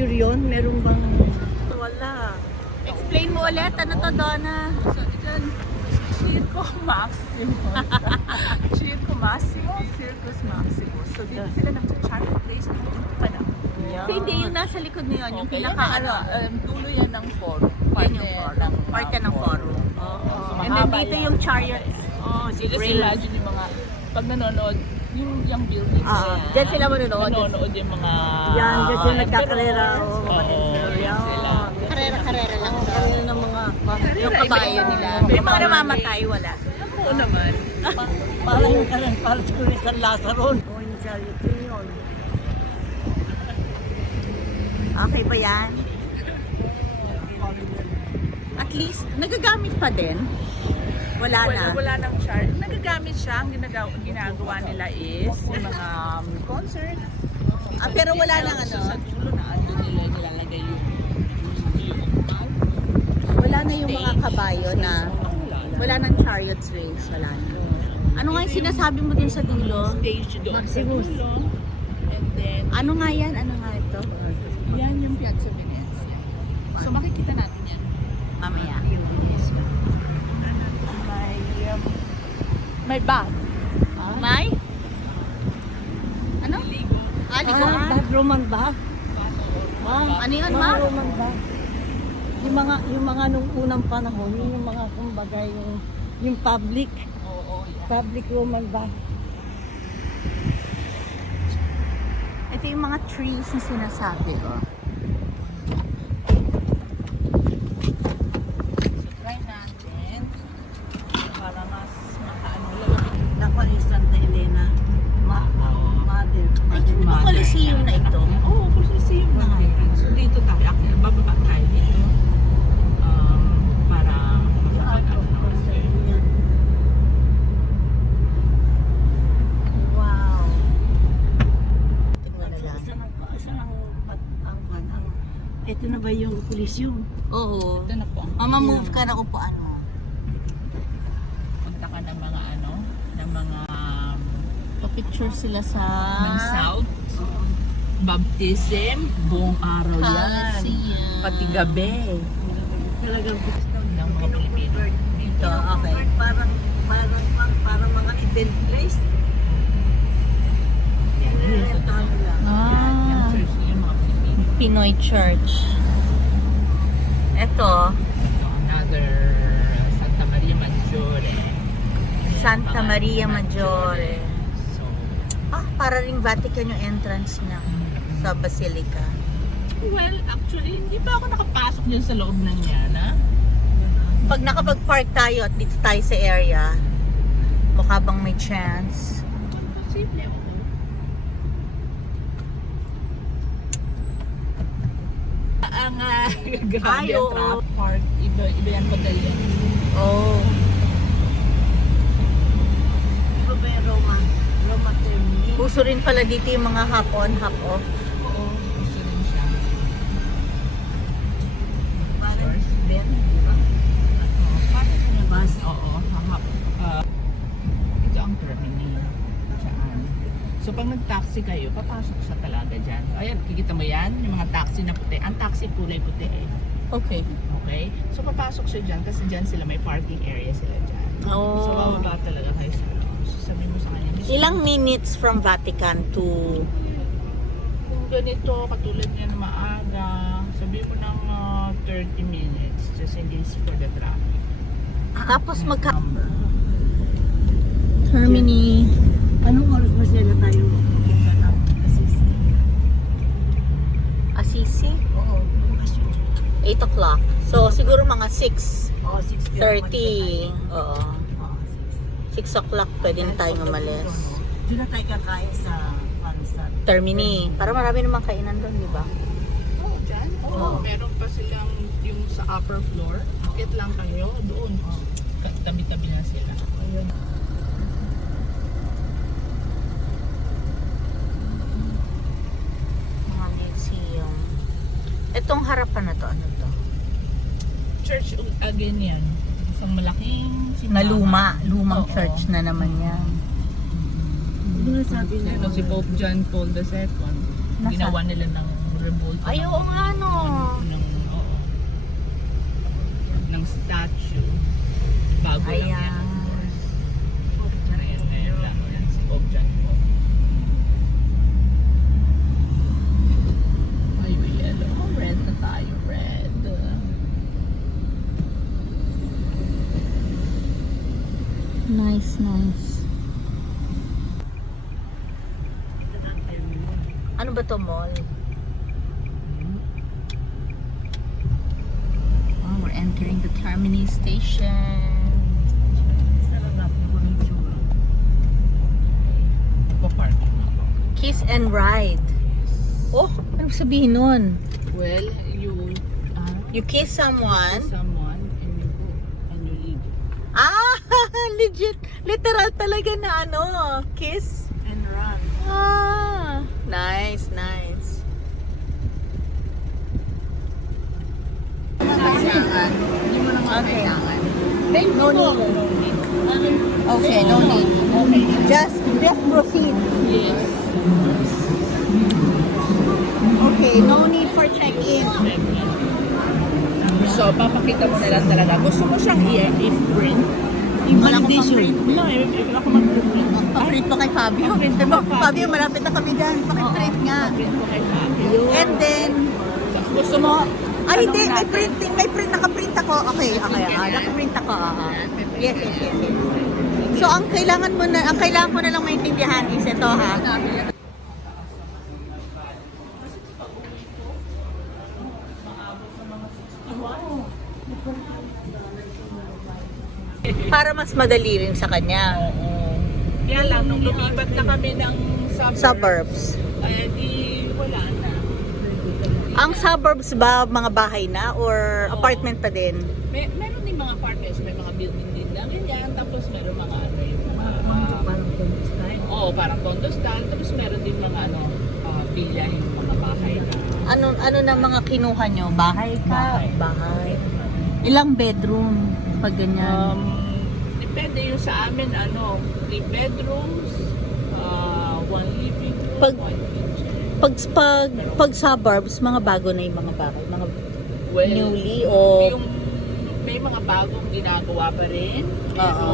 picture yon? Meron bang... Wala. Explain mo ulit, ano to, Donna? So, dyan, Circo Maximus. Circo Maximus. Circus Maximus. So, dito sila nag-channel place dito pa lang. So, hindi yung nasa likod na yun, yung pinaka ano. Dulo yan ng forum. Yan yung forum. Parte ng forum. So, And then dito yung chariots. Oh, so just imagine yung mga, pag nanonood, yung building na yan. Diyan sila manonood. Nanonood yung mga... Yan, kasi nagkakarera. yan sila. Karera-karera lang. Karera ng mga... Yung kabayo nila. Yung mga namamatay, wala. Oo naman. Parang yung kanan, parang sa San Lazaron. O, yung chariot yun. Okay ba yan? At least, nagagamit pa din. Wala na. Wala nang chart. Nagagamit siya. Ang ginagawa nila is yung mga concert. Pero wala nang ano. Sa dulo na ano nila nilalagay yung Wala na yung mga kabayo na wala nang chariots race. Wala na. Ano nga yung sinasabi mo din sa dulo? stage doon sa dulo. And then, Ano nga yan? Ano nga ito? yan yung Piazza Venezia. So makikita natin yan. Mamaya. May bath. May? Ano? Ligo. Bath Roman bath. Ano yun, Mga ma? Roman bath. Yung mga nung unang panahon, yun yung mga kumbaga yung public. Oo, yan. Public Roman bath. Ito yung mga trees na sinasabi, oh. So try natin. Para mas makaano lalapit. Nakuha ni Santa Elena. Mother. Ay, yung mga Coliseum na ito. Oo, Coliseum na. So dito tayo. Actually, bababa tayo dito. Para Wow. Tingnan na lang. Ito na ba yung Coliseum? Oo. ito na po. Mama, move ka na upuan mo. Punta ka ng mga ano, ng mga Pa-picture sila sa... ng South. Baptism, buong araw yan. Coliseum. Pati gabi. Talagang Ng mga Pilipino. Dito, okay. Parang mga event place. Nire-rentahan lang. Yung Ah, church yung mga Pilipino. Pinoy Church. Ito, So, another Santa Maria Maggiore. Santa Maria Maggiore. So, Para ring Vatican yung entrance niya sa Basilica. well, actually, hindi pa ako nakapasok dyan sa loob ng yan, ha? Pag nakapag-park tayo at dito tayo sa area, mukha bang may chance? Posible ako. Ang grabe Ay, ang oo. trap park. Iba yan madali. Oh. Iba ba yung Roma termini? Puso rin pala dito yung mga hop on, hop off. Oo, gusto rin siya. Parang event, di ba? Parang Yung bus. Oo, hahap. Ito ang terminal. Saan? So pag nag-taxi kayo, papasok siya talaga dyan. Ayan, kikita mo yan? Yung mga taxi na puti. Ang taxi kulay puti eh. Okay. Okay? So papasok siya dyan kasi dyan sila may parking area sila dyan. Oh. So bababa talaga kayo sa loob. So sabihin mo sa kanya, "Miss, Ilang minutes from Vatican to... kung ganito, katulad niyan maaga, sabihin mo ng 30 minutes just in case for the traffic. Tapos Termini. Anong oras ba sila tayo pupunta ng Assisi? Assisi? Oo, bukas yun. 8 o'clock. So, siguro mga 6:30. Oo, 6:30. Oo. Oo, 6. 6 o'clock pwede na tayong umalis. Doon na tayo kakain sa Parisat. Termini. Para marami namang kainan doon, di ba? Oh, dyan? Oo. Meron pa silang yung sa upper floor. Akit lang kayo doon. Tabi-tabi na sila. Ayun. Mga museum. Itong harapan na to, ano to? Church again yan. Isang malaking Na lumang Oo. church na naman yan. Doon na sabi niya. Ito si Pope John Paul II. Nasa- Ginawa nila ng rebulto Ay, oo nga, no. oo, ng statue. Bago lang yan. Ayan. Ngayon lang. Yan, si Bob Jan po. Ay, may yellow. Oh, red na tayo. Red. Nice, nice. Ano ba to, mall? Oh, we're entering the Termini station. Magpa-park na po. Kiss and ride. Oh, ano sabihin nun? Well, You kiss someone. someone and you go and you leave. Ah, legit. Literal talaga na ano, kiss. And run. Ah, nice, nice. Kailangan. Hindi mo naman Okay. kailangan. No need. Okay, no need. Okay. Just proceed. Yes. Okay, no need for check-in. So, papakita mo na lang talaga. Gusto mo siyang i-print? Wala akong pang-print. No, ako mag-print. Pa-print mo kay Fabio. Diba, Fabio, malapit na kami dyan. Paki-print nga. Print ko kay Fabio. And then, Gusto mo? ay hindi, may printing, nakaprint ako. Okay, nakaprint ako. Yes. So, ang kailangan ko na lang maintindihan is ito, ha? Para mas madali rin sa kanya. Kaya lang, nung lumipat na kami ng Suburbs. di wala na. Ang suburbs ba mga bahay na or apartment pa din? Meron din mga apartments, may mga building din na ganyan, tapos meron mga ano yung parang condo style. Oo, parang condo style, tapos meron din mga villa yung mga bahay na. Ano na mga kinuha nyo? Bahay ka? Bahay. Ilang bedroom pag ganyan? Depende yung sa amin, 3 bedrooms, 1 living room, Pag- 1 kitchen. Pag suburbs, mga bago na yung mga bahay, mga Well, newly o yung may mga bagong ginagawa pa rin. Pero,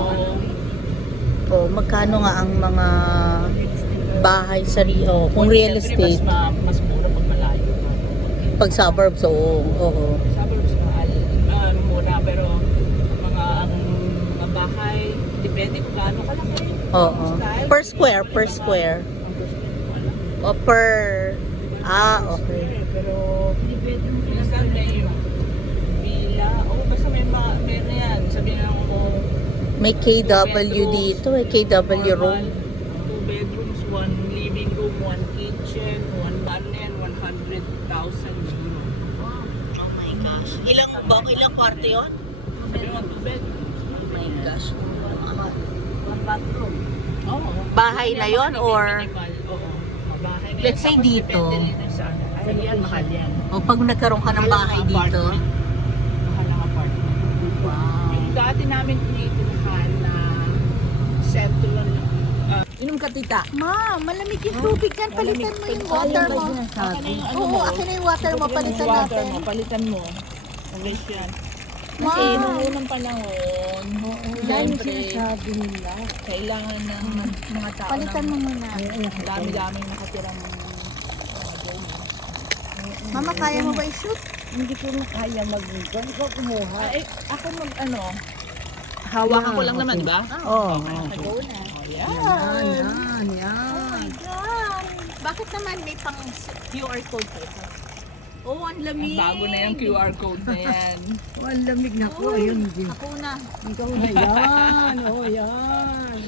o magkano nga ang mga bahay sa Rio kung real siyempre, estate? mas mura pag malayo. Pag suburbs, oo. Suburbs mahal, mura, pero ang mga bahay, depende kung gaano kalaki. Oo. Style. Per square. O per... okay. Pero, minsan may villa, basta may na yan. Sabihin lang mo, May KW dito, KW room. 2 bedrooms, 1 living room, 1 kitchen, 100,000 euro. Oh my gosh. Ilang kwarto yun? Sabi mo, 2 bedrooms. Oh my gosh. 1 bathroom. Oo. Bahay na yon or Minimal, oo. Bahay na Let's yan. say Tapos dito. depende rin sa ay, yan, mahal yan. o pag nagkaroon ka ng bahay dito? Mahal ang apartment. Wow. Yung dati namin tinitirahan na sentro inom ka tita. Ma, malamig yung tubig yan. Palitan mo yung water mo. Akin na yung Oo, akin na yung water mo. Palitan water natin. mo, palitan mo. Okay yan. Ma. Kasi nung unang panahon, Yan yung siyempre, sinasabi nila. kailangan ng mga tao Palitan mo muna. dami-daming nakatirang mga Mama, kaya mo ba i-shoot? Hindi ko na kaya mag-gun. Ikaw kumuha. Ay, ako hawakan ko lang naman, di ba? Oo. Go na. Ayan. Oh my God. Bakit naman may pang QR code po ito? Oh, ang lamig. Bago na yung QR code na yan. Oh, ang lamig na ko. Ayun. Ako na. Ikaw na yan. Oh, yan.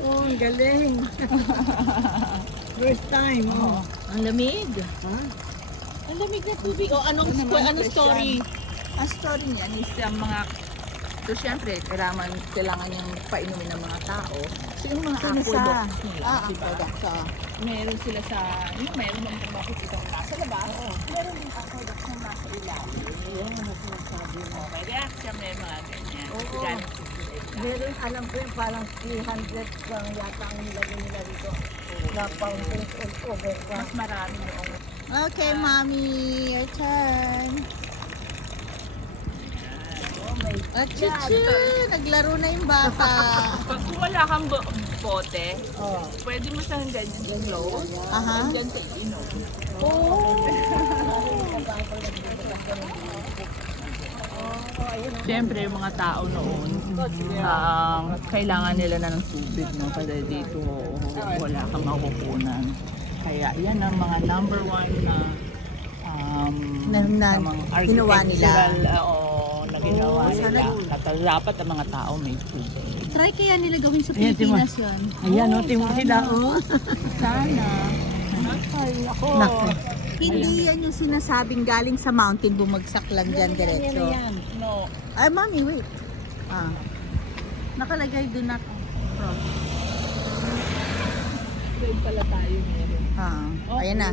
Oh, ang galing. First time. Oh. Ang lamig. Ha? Ang lamig na tubig. Oh, anong story? Ang story niyan is yung mga so syempre kailangan yung painumin ng mga tao. So yung mga aqueduct nila, diba? Meron sila sa, meron ng makikita mo nasa labas. Meron din aqueduct na nasa ilalim. May reaction, may mga ganyan. Ganun sila. Meron, alam ko yung parang 300 lang yata ang nilagay nila dito. Na fountains of overpass. Mas marami yung Okay, mommy, your turn. Achuchu, naglaro na yung bata. Pag kung wala kang bote, pwede mo siyang ganyan i-close. Aha. And then sa inom. Siyempre, yung mga tao noon, kailangan nila na ng tubig, no? Kasi dito wala kang makukunan. Kaya yan ang mga number one na Na sa mga ginawa nila. architectural, na ginawa nila. Dapat ang mga tao may tubig. Try kaya nila gawin sa Pilipinas yun. Ayan, o, tingnan sila, oh. Sana. Ay, ako. Naku. Hindi yan yung sinasabing galing sa mountain, bumagsak lang dyan diretso. No. Ay, mami, wait. Nakalagay do not cross. Doon pala tayo meron. Ayan na.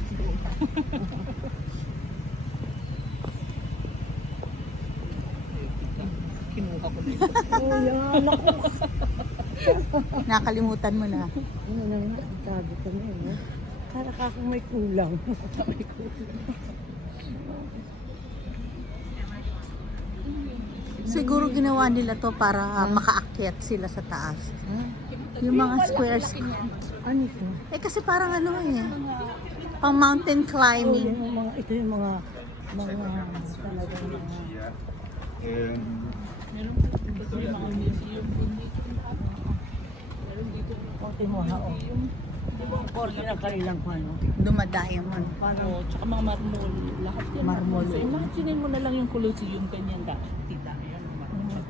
Kinuha ko na yun. Oh, yan, naku. Nakalimutan mo na. Ano na nga, sabi ko na yun, eh. Para ka kung may kulang. Siguro ginawa nila to para makaakyat sila sa taas. Yung mga squares. Ano ito? Eh kasi parang ano eh. Pang mountain Oh, climbing. yung mga, ito yung mga talagang mga... Konti mo ha, oh. Konti na kanilang ano. Dumadiamond. Ano, tsaka mga marmol, lahat yan. Marmol. So, imagine mo na lang yung Colosseum, ganyan dati. Tita, yan, marmol.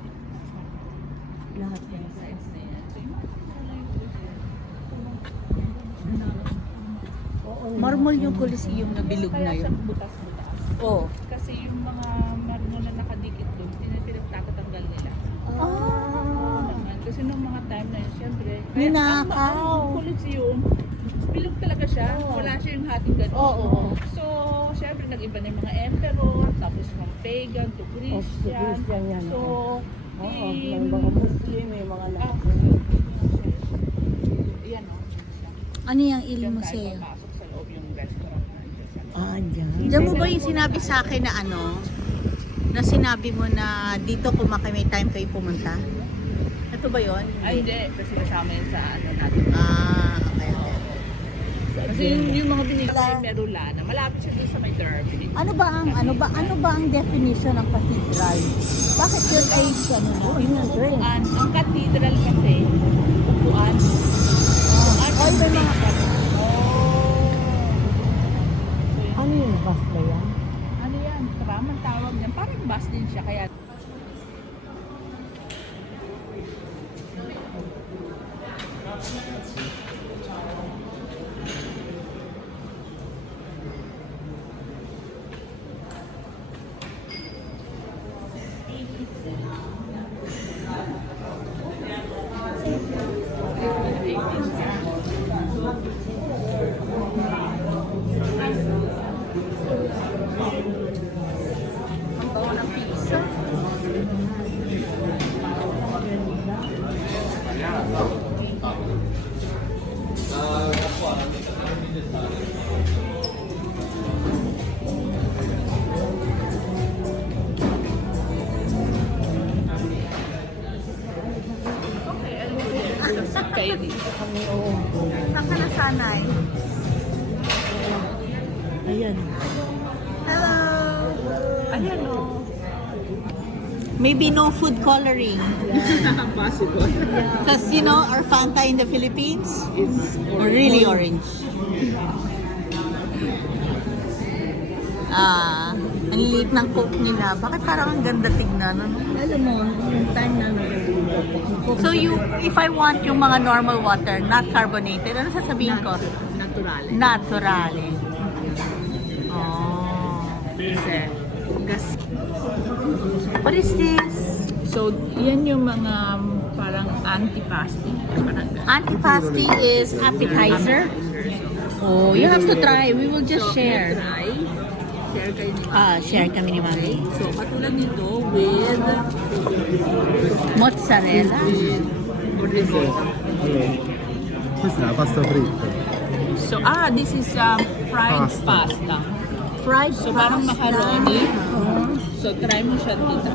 Lahat yan. Size na yan. So, imagine mo na lang yung Colosseum. Marmol yung Coliseum na bilog na Kaya siya yun. butas-butas. Oh. Kasi yung mga marmol na nakadikit doon, pinagtatanggal nila. Naman. Kasi nung mga time na yun, syempre, Ninakaw. ang Colosseum, bilog talaga siya. Wala siya yung hating ganun. Oo. So, syempre, nag-iba na yung mga emperor, tapos from pagan to Christian. Christian yan, So, Oo, may mga Muslim, may mga lahat. Yan o. Ano yung Il Diyan tayo Museo? papasok sa loob yung restaurant na dyan sa Dyan. Diyan mo ba yung sinabi sa akin na ano? Na sinabi mo na dito kung may time kayo pumunta? Ito ba yun? Ay, hindi. Kasi kasama yun sa ano natin. Okay. Kasi yung mga binigay yung Merulana, malapit siya dun sa may Derby. Ano ba ang definition ng cathedral? Bakit yun ay ano na? Upuan. Ang cathedral kasi, upuan. Ay, may mga Ano yung bus ba yan? Ano yan? Tram ang tawag niyan. Parang bus din siya. Kaya ang bawa ng pizza. kayo dito. Saan ka nasanay? Ayan. Hello! Ayan o. Maybe no food coloring. Possible. Because you know, our Fanta in the Philippines, It's really orange. Ang liit ng coke nila. Bakit parang ang ganda tignan? Ano? Alam mo, yung time na nag-uulog. So if I want yung mga normal water, not carbonated, ano sasabihin ko? Naturale. Naturale. Oh. Kasi, gas. What is this? So, yan yung mga parang antipasti. Parang Antipasti is appetizer. Oh, you have to try. We will just share. Try. Share kayo ni Share kami ni Mami. So, katulad nito with Mozzarella. risotto. Questa è la pasta fritta. So, this is fried pasta. Fried So, parang pasta. macaroni. So, try mo siya dito.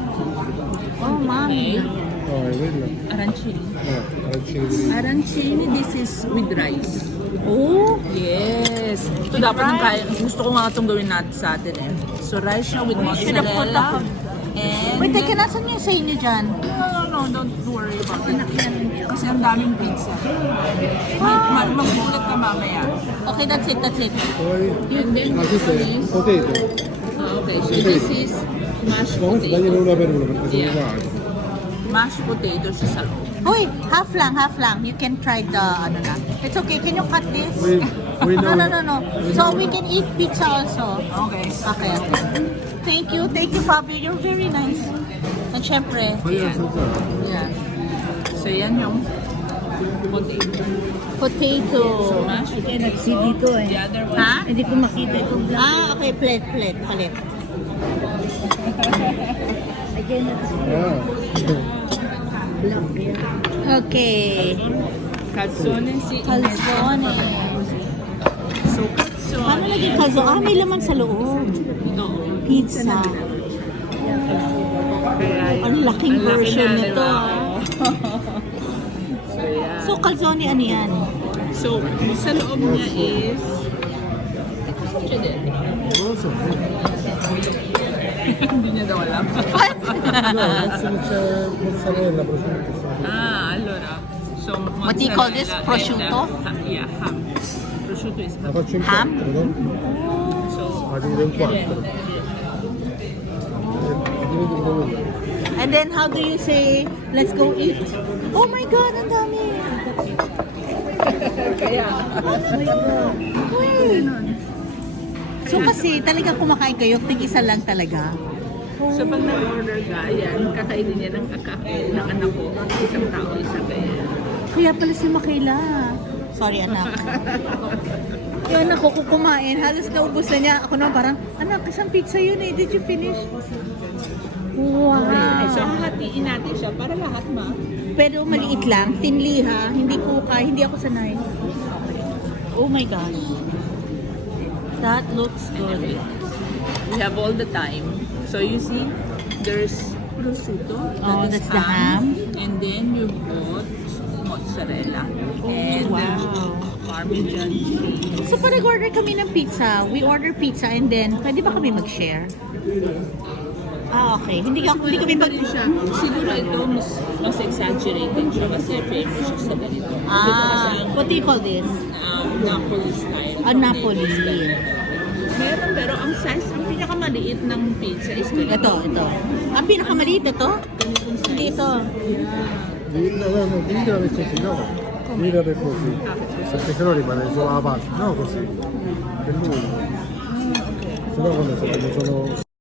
Oh, mami. Okay. Oh, è quella? Arancini. Arancini di riso. Arancini, this is with rice. Oh, Yes. Ito dapat yung kaya. Gusto ko nga itong gawin natin sa atin eh. So, rice siya with mozzarella. And... wait, teka, nasan yung sa inyo dyan? No, don't worry about it. Kasi ang daming pizza. Magbulat ka mamaya. Okay, that's it, that's it. Poi? And then Ah, this questo one è is... potato. Okay, so this is mashed No, dagliene potato. una per una perché sono Yeah. uguali. Mashed potato siya sa loob. Hoy, half lang, half lang. You can try the, ano na. It's okay, can you cut this? We No, know. no, no, no. So we can eat pizza also. Okay. Okay, okay. Thank you, Fabio. You're very nice. At syempre, Voglio assaggiare. Yeah. So yan yung potato. potato. Mashed I cannot see dito eh. The other one. Ha? Hindi ko makita itong vlog. Ah, okay, plate, palit. I cannot see Ah. vlog yan. Okay. Calzone si Calzone. So calzone. Paano naging calzone? Ah, may laman sa loob. Oo. Pizza. Ang laking Ang laki version na, nito. diba? Ah. So yeah. So, calzone ano yan? So, sa loob niya is... Siya din. Non lo so. Hindi niya daw alam. No, adesso c'è mozzarella, prosciutto. Allora. So, What do you call this? mozzarella Prosciutto? and, yeah, ham. Prosciutto is La ham. faccio in Ham? 4, no? So, Ma diventa in 4. Diventa in 2. And then, how do you say, let's go eat? Oh my God, ang dami. kaya... Uy. So, kasi talagang kumakain kayo, tig-isa lang talaga. So, pag nag-order ka, ayan, kakainin niya ng anak ko. Isang tao, isang kaya. Kaya pala si Makayla. Sorry, anak. Yung anak ko kumain, halos naubos na niya. Ako naman parang, anak, isang pizza yun eh. Did you finish? Wow. So, hahatiin natin siya para lahat Pero maliit lang, thinly ha. Hindi ko kaya, hindi ako sanay. Oh my gosh. That looks good. We have all the time. So, you see, there's prosciutto. Oh, that is that's the ham. And then you bought mozzarella. And wow. Parmesan cheese. So pag nag-order kami ng pizza, we order pizza and then pwede ba kami mag-share? Ah, okay. Hindi kami mag... Ganito siya. Siguro ito, mas exaggerated siya kasi famous siya sa ganito. Dito kasi Ah, what do you call this? Napoli style. Ah, Napoli. Meron, pero ang size, ang pinakamaliit ng pizza is ganito. Ito. Ang pinakamaliit ito? Ganitong size. Hindi ito. No, dividila per così, no? Dividila per così. Perché sennò rimane solo la pasta, no così. Per lui. Se no quando sono